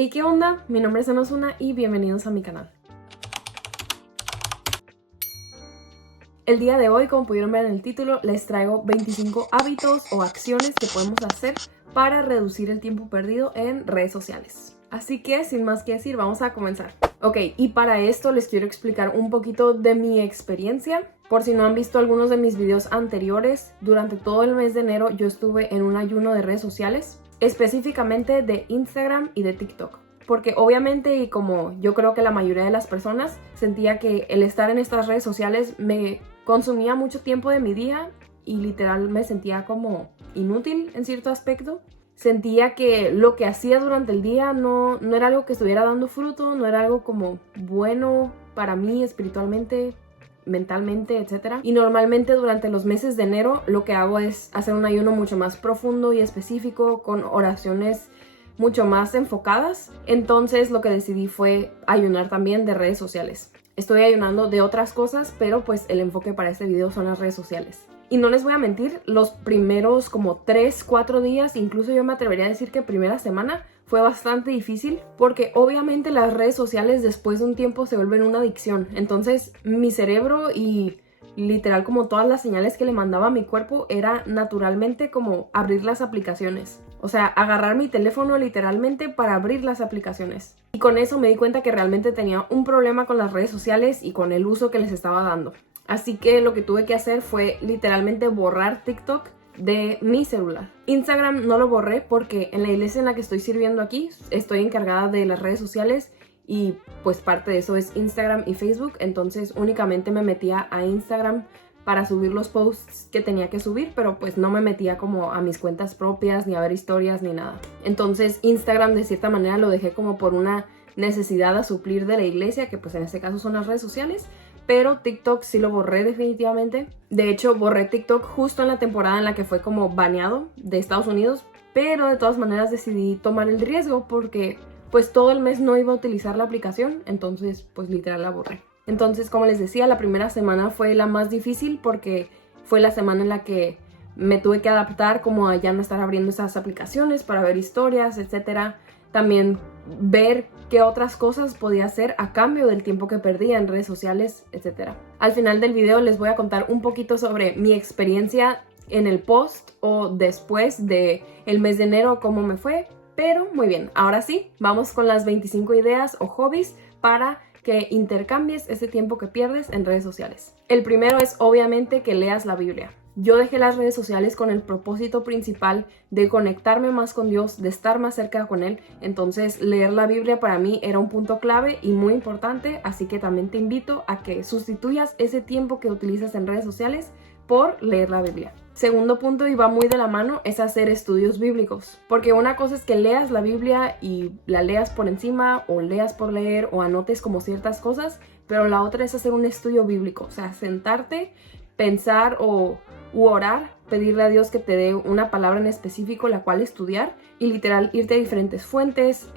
Hey, ¿qué onda? Mi nombre es Ana Osuna y bienvenidos a mi canal. El día de hoy, como pudieron ver en el título, les traigo 25 hábitos o acciones que podemos hacer para reducir el tiempo perdido en redes sociales. Así que, sin más que decir, vamos a comenzar. Ok, y para esto les quiero explicar un poquito de mi experiencia. Por si no han visto algunos de mis videos anteriores, durante todo el mes de enero yo estuve en un ayuno de redes sociales, específicamente de Instagram y de TikTok. Porque obviamente, y como yo creo que la mayoría de las personas, sentía que el estar en estas redes sociales me consumía mucho tiempo de mi día y literal me sentía como inútil en cierto aspecto. Sentía que lo que hacía durante el día no era algo que estuviera dando fruto, no era algo como bueno para mí espiritualmente, mentalmente, etc. Y normalmente durante los meses de enero lo que hago es hacer un ayuno mucho más profundo y específico, con oraciones mucho más enfocadas. Entonces lo que decidí fue ayunar también de redes sociales. Estoy ayunando de otras cosas, pero pues el enfoque para este video son las redes sociales. Y no les voy a mentir, los primeros como 3-4 días, incluso yo me atrevería a decir que primera semana, fue bastante difícil porque obviamente las redes sociales después de un tiempo se vuelven una adicción. Entonces mi cerebro y literal como todas las señales que le mandaba a mi cuerpo era naturalmente como abrir las aplicaciones. O sea, agarrar mi teléfono literalmente para abrir las aplicaciones. Y con eso me di cuenta que realmente tenía un problema con las redes sociales y con el uso que les estaba dando. Así que lo que tuve que hacer fue literalmente borrar TikTok de mi celular. Instagram no lo borré porque en la iglesia en la que estoy sirviendo aquí estoy encargada de las redes sociales y pues parte de eso es Instagram y Facebook. Entonces únicamente me metía a Instagram para subir los posts que tenía que subir, pero pues no me metía como a mis cuentas propias, ni a ver historias, ni nada. Entonces Instagram de cierta manera lo dejé como por una necesidad a suplir de la iglesia, que pues en este caso son las redes sociales, pero TikTok sí lo borré definitivamente. De hecho, borré TikTok justo en la temporada en la que fue como baneado de Estados Unidos, pero de todas maneras decidí tomar el riesgo porque pues todo el mes no iba a utilizar la aplicación, entonces pues literal la borré. Entonces, como les decía, la primera semana fue la más difícil porque fue la semana en la que me tuve que adaptar como a ya no estar abriendo esas aplicaciones para ver historias, etc. También ver qué otras cosas podía hacer a cambio del tiempo que perdía en redes sociales, etc. Al final del video les voy a contar un poquito sobre mi experiencia en el post o después del mes de enero, cómo me fue. Pero muy bien, ahora sí, vamos con las 25 ideas o hobbies para que intercambies ese tiempo que pierdes en redes sociales. El primero es obviamente que leas la Biblia. Yo dejé las redes sociales con el propósito principal de conectarme más con Dios, de estar más cerca con Él. Entonces leer la Biblia para mí era un punto clave y muy importante, así que también te invito a que sustituyas ese tiempo que utilizas en redes sociales por leer la Biblia. Segundo punto, y va muy de la mano, es hacer estudios bíblicos. Porque una cosa es que leas la Biblia y la leas por encima, o leas por leer, o anotes como ciertas cosas, pero la otra es hacer un estudio bíblico. O sea, sentarte, pensar u orar, pedirle a Dios que te dé una palabra en específico la cual estudiar, y literal irte a diferentes fuentes,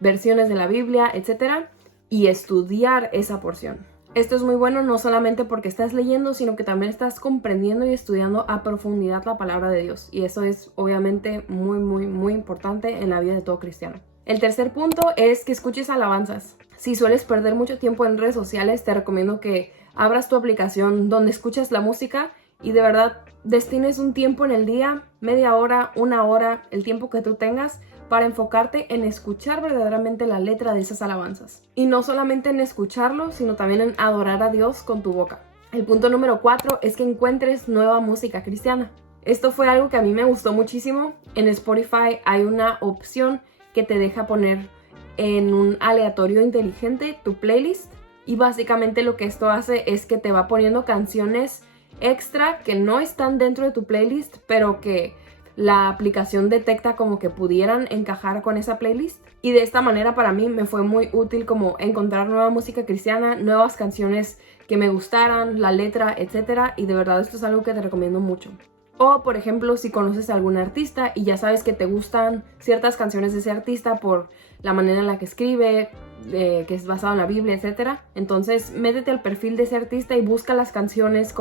versiones de la Biblia, etc. y estudiar esa porción. Esto es muy bueno no solamente porque estás leyendo, sino que también estás comprendiendo y estudiando a profundidad la palabra de Dios. Y eso es obviamente muy importante en la vida de todo cristiano. El tercer punto es que escuches alabanzas. Si sueles perder mucho tiempo en redes sociales, te recomiendo que abras tu aplicación donde escuchas la música y de verdad destines un tiempo en el día, media hora, una hora, el tiempo que tú tengas, para enfocarte en escuchar verdaderamente la letra de esas alabanzas. Y no solamente en escucharlo, sino también en adorar a Dios con tu boca. El punto número 4 es que encuentres nueva música cristiana. Esto fue algo que a mí me gustó muchísimo. En Spotify hay una opción que te deja poner en un aleatorio inteligente tu playlist. Y básicamente lo que esto hace es que te va poniendo canciones extra que no están dentro de tu playlist, pero que la aplicación detecta como que pudieran encajar con esa playlist. Y de esta manera para mí me fue muy útil como encontrar nueva música cristiana, nuevas canciones que me gustaran, la letra, etc. Y de verdad esto es algo que te recomiendo mucho. O por ejemplo, si conoces a algún artista y ya sabes que te gustan ciertas canciones de ese artista por la manera en la que escribe, que es basado en la Biblia, etc. Entonces métete al perfil de ese artista y busca las canciones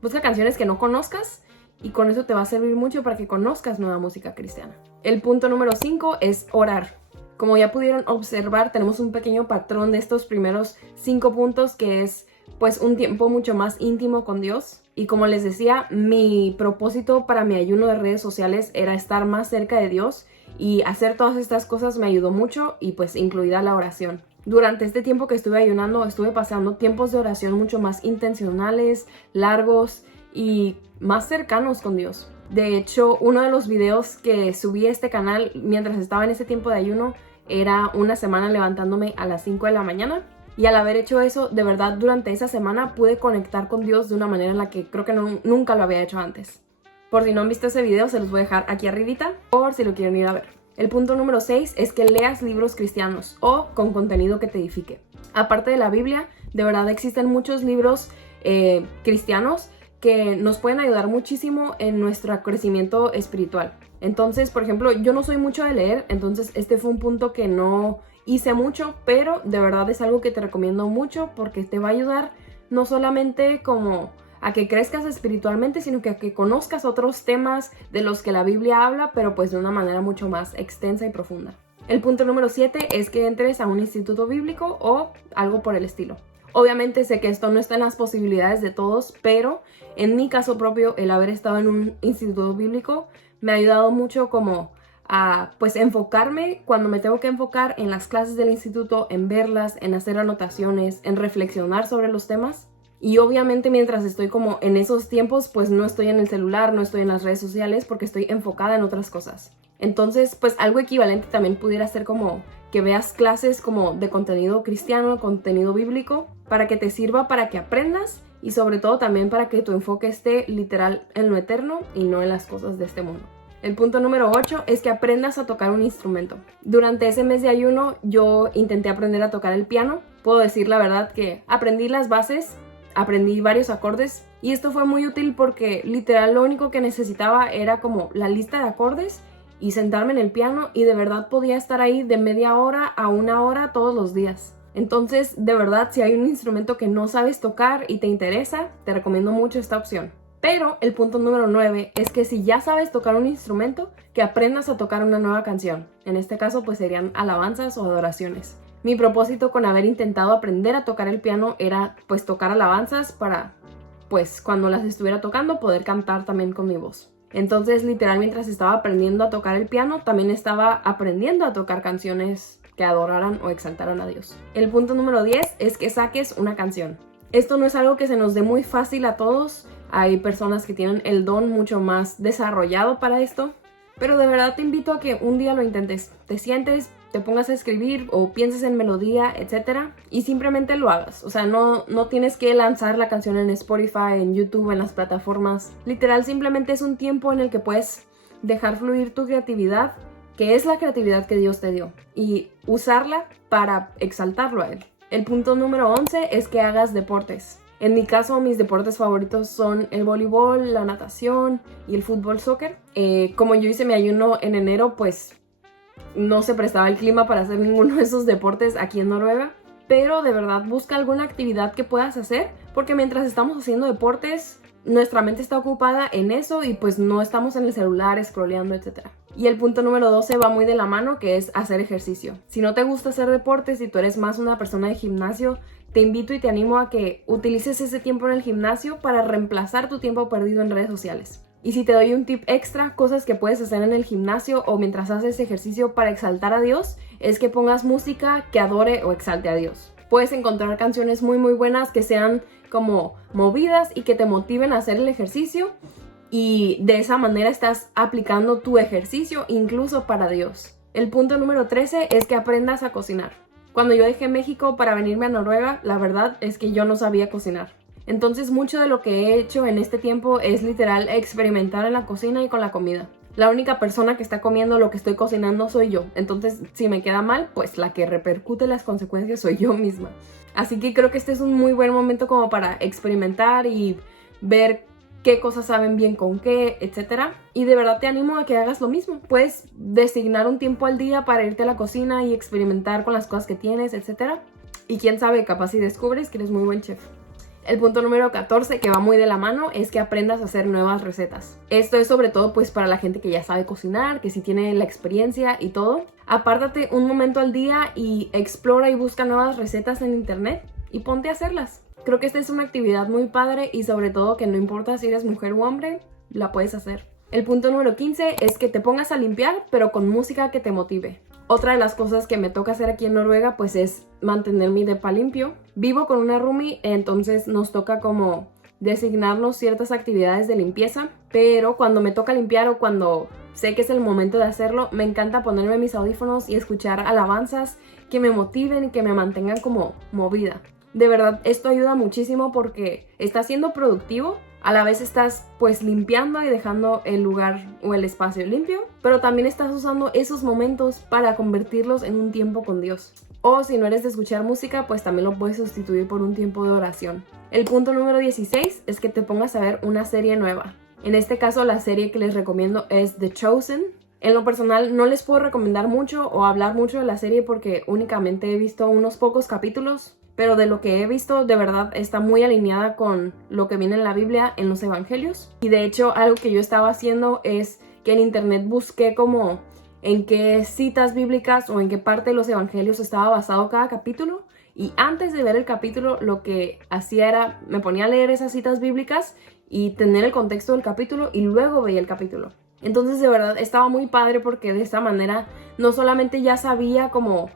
busca canciones que no conozcas, y con eso te va a servir mucho para que conozcas nueva música cristiana. El punto número 5 es orar. Como ya pudieron observar, tenemos un pequeño patrón de estos primeros 5 puntos, que es pues un tiempo mucho más íntimo con Dios. Y como les decía, mi propósito para mi ayuno de redes sociales era estar más cerca de Dios, y hacer todas estas cosas me ayudó mucho, y pues incluida la oración. Durante este tiempo que estuve ayunando, estuve pasando tiempos de oración mucho más intencionales, largos y más cercanos con Dios. De hecho, uno de los videos que subí a este canal mientras estaba en ese tiempo de ayuno era una semana levantándome a las 5 de la mañana. Y al haber hecho eso, de verdad, durante esa semana pude conectar con Dios de una manera en la que creo que nunca lo había hecho antes. Por si no han visto ese video, se los voy a dejar aquí arribita, por si lo quieren ir a ver. El punto número 6 es que leas libros cristianos o con contenido que te edifique. Aparte de la Biblia, de verdad existen muchos libros cristianos que nos pueden ayudar muchísimo en nuestro crecimiento espiritual. Entonces, por ejemplo, yo no soy mucho de leer, entonces este fue un punto que no hice mucho, pero de verdad es algo que te recomiendo mucho porque te va a ayudar no solamente como a que crezcas espiritualmente, sino que a que conozcas otros temas de los que la Biblia habla, pero pues de una manera mucho más extensa y profunda. El punto número 7 es que entres a un instituto bíblico o algo por el estilo. Obviamente sé que esto no está en las posibilidades de todos, pero en mi caso propio, el haber estado en un instituto bíblico me ha ayudado mucho como a pues enfocarme cuando me tengo que enfocar en las clases del instituto, en verlas, en hacer anotaciones, en reflexionar sobre los temas. Y obviamente mientras estoy como en esos tiempos, pues no estoy en el celular, no estoy en las redes sociales porque estoy enfocada en otras cosas. Entonces, pues algo equivalente también pudiera ser como que veas clases como de contenido cristiano, contenido bíblico, para que te sirva para que aprendas y sobre todo también para que tu enfoque esté literal en lo eterno y no en las cosas de este mundo. El punto número 8 es que aprendas a tocar un instrumento. Durante ese mes de ayuno yo intenté aprender a tocar el piano. Puedo decir la verdad que aprendí las bases, aprendí varios acordes y esto fue muy útil porque literal lo único que necesitaba era como la lista de acordes y sentarme en el piano y de verdad podía estar ahí de media hora a una hora todos los días. Entonces, de verdad, si hay un instrumento que no sabes tocar y te interesa, te recomiendo mucho esta opción. Pero el punto número 9 es que si ya sabes tocar un instrumento, que aprendas a tocar una nueva canción. En este caso, pues serían alabanzas o adoraciones. Mi propósito con haber intentado aprender a tocar el piano era pues tocar alabanzas para, pues cuando las estuviera tocando, poder cantar también con mi voz. Entonces, literal, mientras estaba aprendiendo a tocar el piano, también estaba aprendiendo a tocar canciones que adoraran o exaltaran a Dios. El punto número 10 es que saques una canción. Esto no es algo que se nos dé muy fácil a todos. Hay personas que tienen el don mucho más desarrollado para esto. Pero de verdad te invito a que un día lo intentes. Te sientes, te pongas a escribir o pienses en melodía, etc. Y simplemente lo hagas. O sea, no tienes que lanzar la canción en Spotify, en YouTube, en las plataformas. Literal, simplemente es un tiempo en el que puedes dejar fluir tu creatividad, que es la creatividad que Dios te dio, y usarla para exaltarlo a Él. El punto número 11 es que hagas deportes. En mi caso, mis deportes favoritos son el voleibol, la natación y el fútbol soccer. Como yo hice mi ayuno en enero, pues no se prestaba el clima para hacer ninguno de esos deportes aquí en Noruega. Pero de verdad busca alguna actividad que puedas hacer, porque mientras estamos haciendo deportes, nuestra mente está ocupada en eso y pues no estamos en el celular scrolleando, etc. Y el punto número 12 va muy de la mano, que es hacer ejercicio. Si no te gusta hacer deportes y tú eres más una persona de gimnasio, te invito y te animo a que utilices ese tiempo en el gimnasio para reemplazar tu tiempo perdido en redes sociales. Y si te doy un tip extra, cosas que puedes hacer en el gimnasio o mientras haces ejercicio para exaltar a Dios, es que pongas música que adore o exalte a Dios. Puedes encontrar canciones muy buenas que sean como movidas y que te motiven a hacer el ejercicio, y de esa manera estás aplicando tu ejercicio incluso para Dios. El punto número 13 es que aprendas a cocinar. Cuando yo dejé México para venirme a Noruega, la verdad es que yo no sabía cocinar. Entonces mucho de lo que he hecho en este tiempo es literal experimentar en la cocina y con la comida. La única persona que está comiendo lo que estoy cocinando soy yo. Entonces si me queda mal, pues la que repercute las consecuencias soy yo misma. Así que creo que este es un muy buen momento como para experimentar y ver qué cosas saben bien con qué, etc. Y de verdad te animo a que hagas lo mismo. Puedes designar un tiempo al día para irte a la cocina y experimentar con las cosas que tienes, etc. Y quién sabe, capaz si descubres que eres muy buen chef. El punto número 14, que va muy de la mano, es que aprendas a hacer nuevas recetas. Esto es sobre todo pues para la gente que ya sabe cocinar, que sí tiene la experiencia y todo. Apártate un momento al día y explora y busca nuevas recetas en internet y ponte a hacerlas. Creo que esta es una actividad muy padre y sobre todo que no importa si eres mujer u hombre, la puedes hacer. El punto número 15 es que te pongas a limpiar, pero con música que te motive. Otra de las cosas que me toca hacer aquí en Noruega pues es mantener mi depa limpio. Vivo con una roomie, entonces nos toca como designarnos ciertas actividades de limpieza, pero cuando me toca limpiar o cuando sé que es el momento de hacerlo, me encanta ponerme mis audífonos y escuchar alabanzas que me motiven y que me mantengan como movida. De verdad, esto ayuda muchísimo porque estás siendo productivo, a la vez estás pues limpiando y dejando el lugar o el espacio limpio, pero también estás usando esos momentos para convertirlos en un tiempo con Dios. O si no eres de escuchar música, pues también lo puedes sustituir por un tiempo de oración. El punto número 16 es que te pongas a ver una serie nueva. En este caso, la serie que les recomiendo es The Chosen. En lo personal, no les puedo recomendar mucho o hablar mucho de la serie porque únicamente he visto unos pocos capítulos, pero de lo que he visto, de verdad está muy alineada con lo que viene en la Biblia, en los evangelios. Y de hecho, algo que yo estaba haciendo es que en internet busqué como en qué citas bíblicas o en qué parte de los evangelios estaba basado cada capítulo. Y antes de ver el capítulo, lo que hacía era, me ponía a leer esas citas bíblicas y tener el contexto del capítulo y luego veía el capítulo. Entonces, de verdad, estaba muy padre porque de esta manera no solamente ya sabía como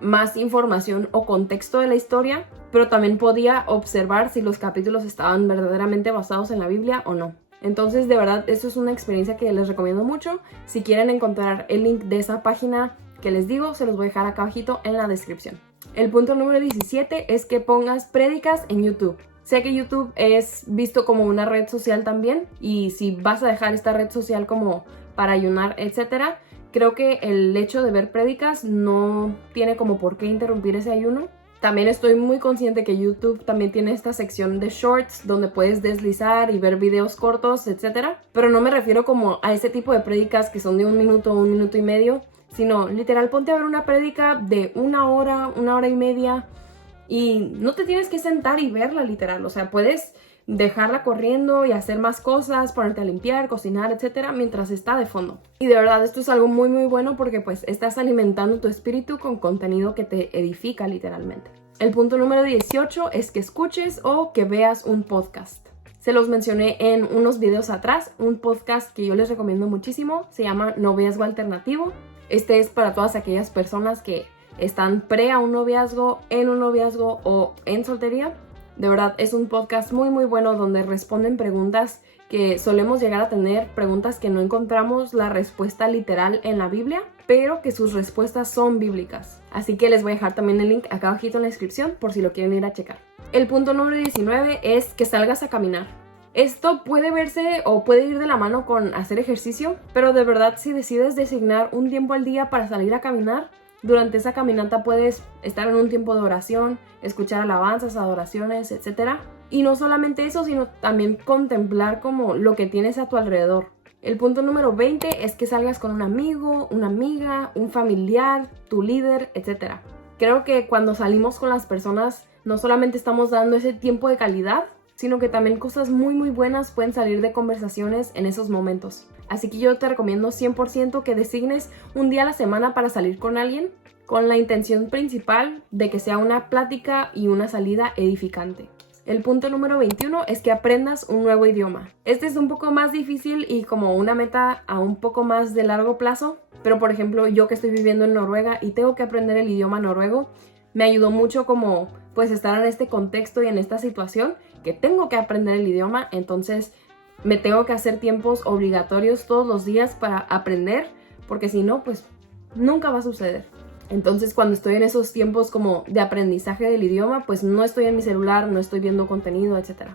más información o contexto de la historia, pero también podía observar si los capítulos estaban verdaderamente basados en la Biblia o no. Entonces, de verdad, esto es una experiencia que les recomiendo mucho. Si quieren encontrar el link de esa página que les digo, se los voy a dejar acá abajito en la descripción. El punto número 17 es que pongas prédicas en YouTube. Sé que YouTube es visto como una red social también, y si vas a dejar esta red social como para ayunar, etcétera, creo que el hecho de ver prédicas no tiene como por qué interrumpir ese ayuno. También estoy muy consciente que YouTube también tiene esta sección de shorts donde puedes deslizar y ver videos cortos, etcétera. Pero no me refiero como a ese tipo de prédicas que son de 1 minuto o 1 minuto y medio, sino literal ponte a ver una prédica de 1 hora, 1 hora y media, y no te tienes que sentar y verla literal. O sea, puedes dejarla corriendo y hacer más cosas, ponerte a limpiar, cocinar, etcétera, mientras está de fondo. Y de verdad esto es algo muy muy bueno porque pues estás alimentando tu espíritu con contenido que te edifica literalmente. El punto número 18 es que escuches o que veas un podcast. Se los mencioné en unos videos atrás, un podcast que yo les recomiendo muchísimo, se llama Noviazgo Alternativo. Este es para todas aquellas personas que están pre a un noviazgo, en un noviazgo o en soltería. De verdad, es un podcast muy muy bueno donde responden preguntas que solemos llegar a tener, preguntas que no encontramos la respuesta literal en la Biblia, pero que sus respuestas son bíblicas. Así que les voy a dejar también el link acá abajito en la descripción por si lo quieren ir a checar. El punto número 19 es que salgas a caminar. Esto puede verse o puede ir de la mano con hacer ejercicio, pero de verdad si decides designar un tiempo al día para salir a caminar, durante esa caminata puedes estar en un tiempo de oración, escuchar alabanzas, adoraciones, etc. Y no solamente eso, sino también contemplar como lo que tienes a tu alrededor. El punto número 20 es que salgas con un amigo, una amiga, un familiar, tu líder, etc. Creo que cuando salimos con las personas no solamente estamos dando ese tiempo de calidad, sino que también cosas muy muy buenas pueden salir de conversaciones en esos momentos. Así que yo te recomiendo 100% que designes un día a la semana para salir con alguien, con la intención principal de que sea una plática y una salida edificante. El punto número 21 es que aprendas un nuevo idioma. Este es un poco más difícil y como una meta a un poco más de largo plazo, pero por ejemplo yo que estoy viviendo en Noruega y tengo que aprender el idioma noruego, me ayudó mucho como pues estar en este contexto y en esta situación que tengo que aprender el idioma, entonces me tengo que hacer tiempos obligatorios todos los días para aprender, porque si no, pues nunca va a suceder. Entonces cuando estoy en esos tiempos como de aprendizaje del idioma, pues no estoy en mi celular, no estoy viendo contenido, etc.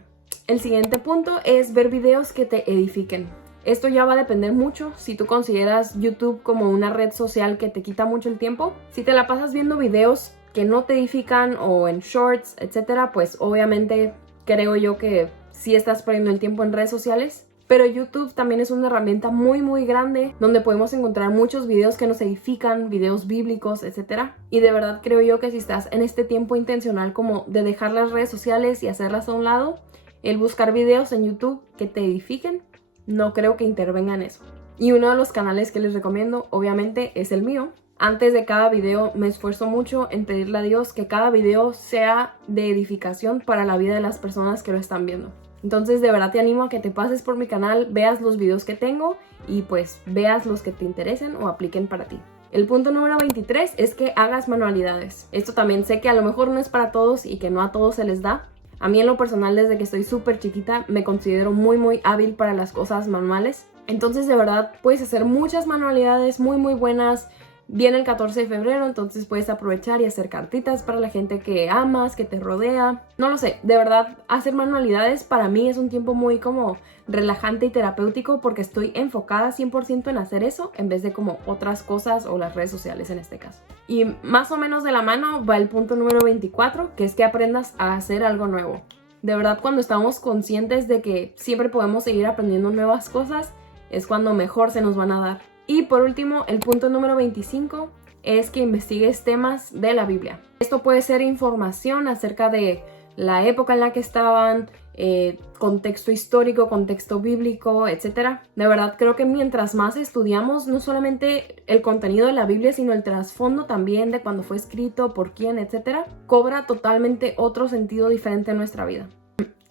El siguiente punto es ver videos que te edifiquen. Esto ya va a depender mucho si tú consideras YouTube como una red social que te quita mucho el tiempo. Si te la pasas viendo videos que no te edifican o en shorts, etc., pues obviamente creo yo que sí estás perdiendo el tiempo en redes sociales. Pero YouTube también es una herramienta muy grande donde podemos encontrar muchos videos que nos edifican, videos bíblicos, etc. Y de verdad creo yo que si estás en este tiempo intencional como de dejar las redes sociales y hacerlas a un lado, el buscar videos en YouTube que te edifiquen, no creo que intervenga en eso. Y uno de los canales que les recomiendo, obviamente, es el mío. Antes de cada video me esfuerzo mucho en pedirle a Dios que cada video sea de edificación para la vida de las personas que lo están viendo. Entonces de verdad te animo a que te pases por mi canal, veas los videos que tengo y pues veas los que te interesen o apliquen para ti. El punto número 23 es que hagas manualidades. Esto también sé que a lo mejor no es para todos y que no a todos se les da. A mí en lo personal desde que estoy súper chiquita me considero muy hábil para las cosas manuales. Entonces de verdad puedes hacer muchas manualidades muy buenas. Viene el 14 de febrero, entonces puedes aprovechar y hacer cartitas para la gente que amas, que te rodea. No lo sé, de verdad, hacer manualidades para mí es un tiempo muy como relajante y terapéutico porque estoy enfocada 100% en hacer eso en vez de como otras cosas o las redes sociales en este caso. Y más o menos de la mano va el punto número 24, que es que aprendas a hacer algo nuevo. De verdad, cuando estamos conscientes de que siempre podemos seguir aprendiendo nuevas cosas, es cuando mejor se nos van a dar. Y por último, el punto número 25 es que investigues temas de la Biblia. Esto puede ser información acerca de la época en la que estaban, contexto histórico, contexto bíblico, etc. De verdad creo que mientras más estudiamos, no solamente el contenido de la Biblia, sino el trasfondo también de cuándo fue escrito, por quién, etc., cobra totalmente otro sentido diferente en nuestra vida.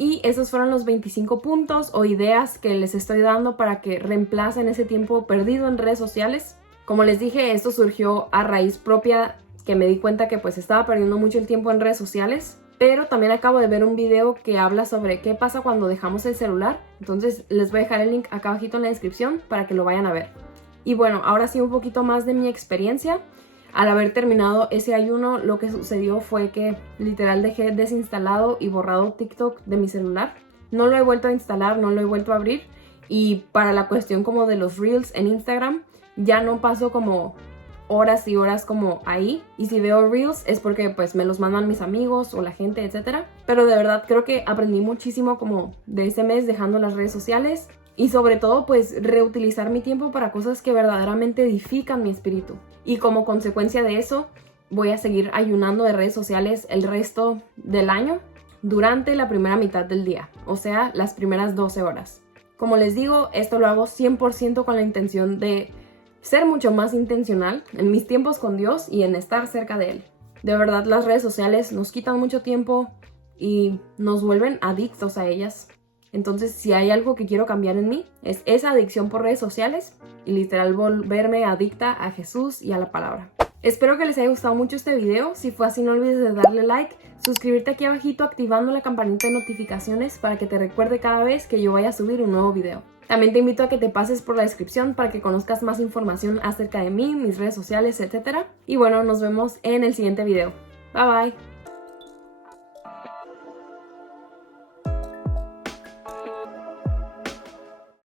Y esos fueron los 25 puntos o ideas que les estoy dando para que reemplacen ese tiempo perdido en redes sociales. Como les dije, esto surgió a raíz propia que me di cuenta que pues estaba perdiendo mucho el tiempo en redes sociales. Pero también acabo de ver un video que habla sobre qué pasa cuando dejamos el celular. Entonces les voy a dejar el link acá abajito en la descripción para que lo vayan a ver. Y bueno, ahora sí un poquito más de mi experiencia. Al haber terminado ese ayuno, lo que sucedió fue que literal dejé desinstalado y borrado TikTok de mi celular. No lo he vuelto a instalar, no lo he vuelto a abrir. Y para la cuestión como de los Reels en Instagram, ya no paso como horas y horas como ahí. Y si veo Reels es porque pues me los mandan mis amigos o la gente, etc. Pero de verdad creo que aprendí muchísimo como de ese mes dejando las redes sociales. Y sobre todo pues reutilizar mi tiempo para cosas que verdaderamente edifican mi espíritu. Y como consecuencia de eso voy a seguir ayunando de redes sociales el resto del año durante la primera mitad del día, o sea, las primeras 12 horas. Como les digo, esto lo hago 100% con la intención de ser mucho más intencional en mis tiempos con Dios y en estar cerca de Él. De verdad, las redes sociales nos quitan mucho tiempo y nos vuelven adictos a ellas. Entonces, si hay algo que quiero cambiar en mí, es esa adicción por redes sociales y literal volverme adicta a Jesús y a la palabra. Espero que les haya gustado mucho este video. Si fue así, no olvides de darle like, suscribirte aquí abajito activando la campanita de notificaciones para que te recuerde cada vez que yo vaya a subir un nuevo video. También te invito a que te pases por la descripción para que conozcas más información acerca de mí, mis redes sociales, etc. Y bueno, nos vemos en el siguiente video. Bye bye.